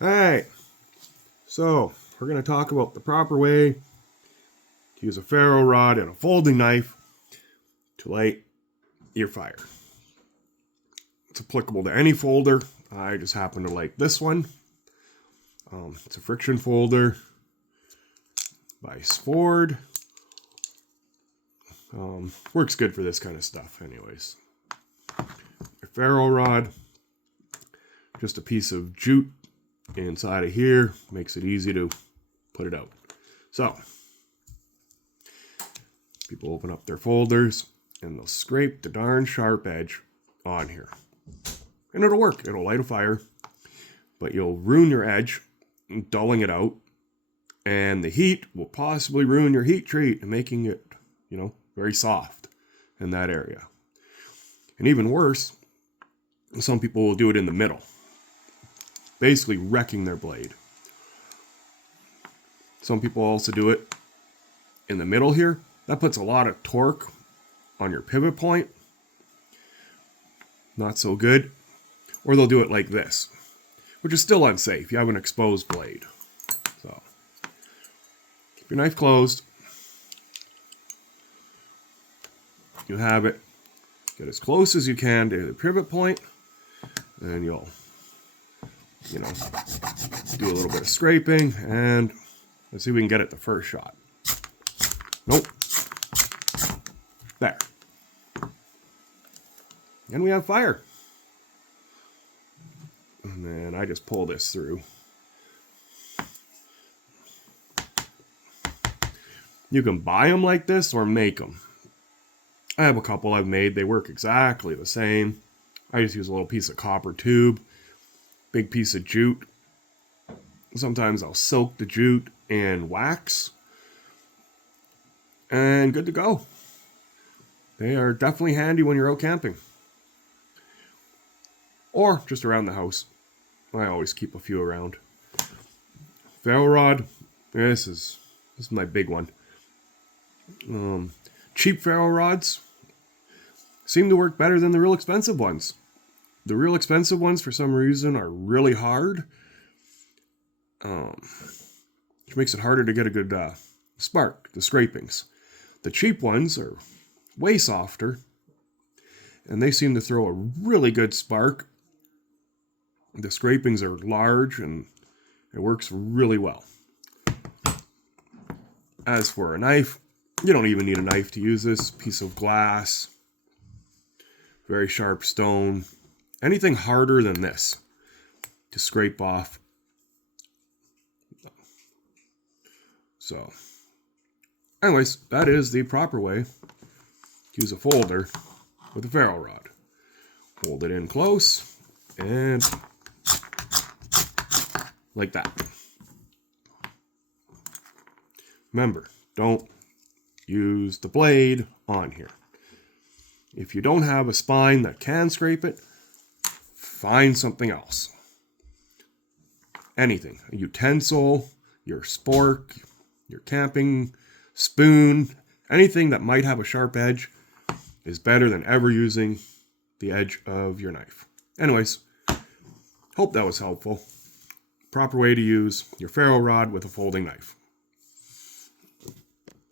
Alright, so we're going to talk about the proper way to use a Fero rod and a folding knife to light your fire. It's applicable to any folder. I just happen to like this one. It's a friction folder by Ford. Works good for this kind of stuff anyways. Your Fero rod, just a piece of jute inside of here, makes it easy to put it out. So, people open up their folders and they'll scrape the darn sharp edge on here. And it'll work, it'll light a fire, but you'll ruin your edge, dulling it out, and the heat will possibly ruin your heat treat and making it, very soft in that area. And even worse, some people will do it in the middle, basically wrecking their blade. Some people also do it in the middle here. That puts a lot of torque on your pivot point. Not so good. Or they'll do it like this, which is still unsafe. You have an exposed blade. So, keep your knife closed. You have it. Get as close as you can to the pivot point. And you'll do a little bit of scraping, and let's see if we can get it the first shot. Nope. There. And we have fire. And then I just pull this through. You can buy them like this or make them. I have a couple I've made. They work exactly the same. I just use a little piece of copper tube. Big piece of jute. Sometimes I'll soak the jute in wax. And good to go. They are definitely handy when you're out camping. Or just around the house. I always keep a few around. Fero rod. This is my big one. Cheap Fero rods seem to work better than the real expensive ones. The real expensive ones, for some reason, are really hard, which makes it harder to get a good spark, the scrapings. The cheap ones are way softer, and they seem to throw a really good spark. The scrapings are large, and it works really well. As for a knife, you don't even need a knife to use this. Piece of glass, very sharp stone. Anything harder than this to scrape off. So, anyways, that is the proper way to use a folder with a Fero rod. Hold it in close and like that. Remember, don't use the blade on here. If you don't have a spine that can scrape it, find something else. Anything. A utensil, your spork, your camping spoon, anything that might have a sharp edge is better than ever using the edge of your knife. Anyways, hope that was helpful. Proper way to use your Fero rod with a folding knife.